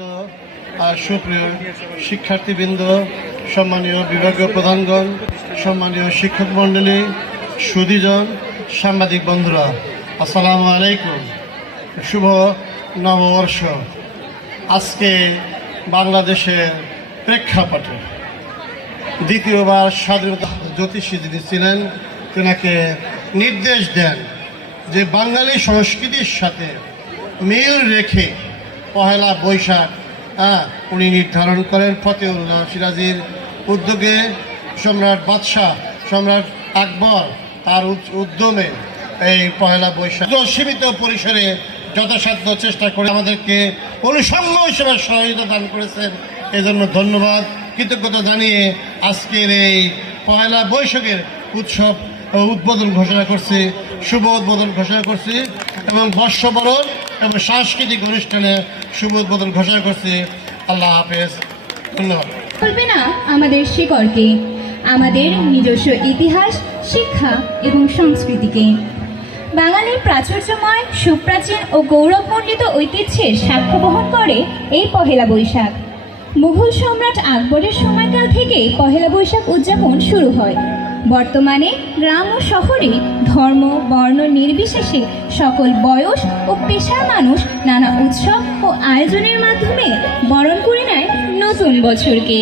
আর সুপ্রিয় শিক্ষার্থীবৃন্দ, সম্মানীয় বিভাগীয় প্রধানগণ, সম্মানীয় শিক্ষক মণ্ডলী সুদীজন সাংবাদিক বন্ধুরা, আসসালামু আলাইকুম। শুভ নববর্ষ। আজকে বাংলাদেশের প্রেক্ষাপটে দ্বিতীয়বার স্বাধীনতা জ্যোতিষী যিনি ছিলেন, তেনাকে নির্দেশ দেন যে বাঙালি সংস্কৃতির সাথে মিল রেখে পহেলা বৈশাখ হ্যাঁ উনি নির্ধারণ করেন ফতেউল্লাহ সিরাজির উদ্যোগে সম্রাট বাদশাহ, সম্রাট আকবর তার উদ- উদ্যমে এই পহেলা বৈশাখ। সীমিত পরিসরে যথাসাধ্য চেষ্টা করে আমাদেরকে অনুষঙ্গ হিসেবে সহযোগিতা দান করেছেন, এজন্য ধন্যবাদ। কৃতজ্ঞতা জানিয়ে আজকের এই পয়লা বৈশাখের উৎসব, উদ্বোধন ঘোষণা করছি, শুভ উদ্বোধন ঘোষণা করছি এবং বর্ষবরণ এবং সাংস্কৃতিক অনুষ্ঠানে শুভ উদ্বোধন ঘোষণা করছি। আল্লাহ হাফেজ। বলবে না আমাদের শিকড়কে, আমাদের নিজস্ব ইতিহাস, শিক্ষা এবং সংস্কৃতিকে। বাঙালির প্রাচুর্যময়, সুপ্রাচীন ও গৌরবমণ্ডিত ঐতিহ্যের সাক্ষ্য বহন করে এই পহেলা বৈশাখ। মুঘল সম্রাট আকবরের সময়কাল থেকে পহেলা বৈশাখ উদযাপন শুরু হয়। বর্তমানে গ্রাম ও শহরে ধর্ম, বর্ণ নির্বিশেষে সকল বয়স ও পেশার মানুষ নানা উৎসব ও আয়োজনের মাধ্যমে বরণ করে নেয় নতুন বছরকে।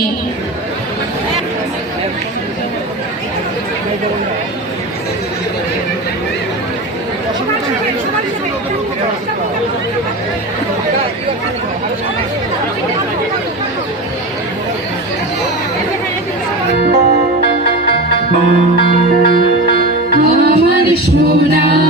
Mama Rishmuna.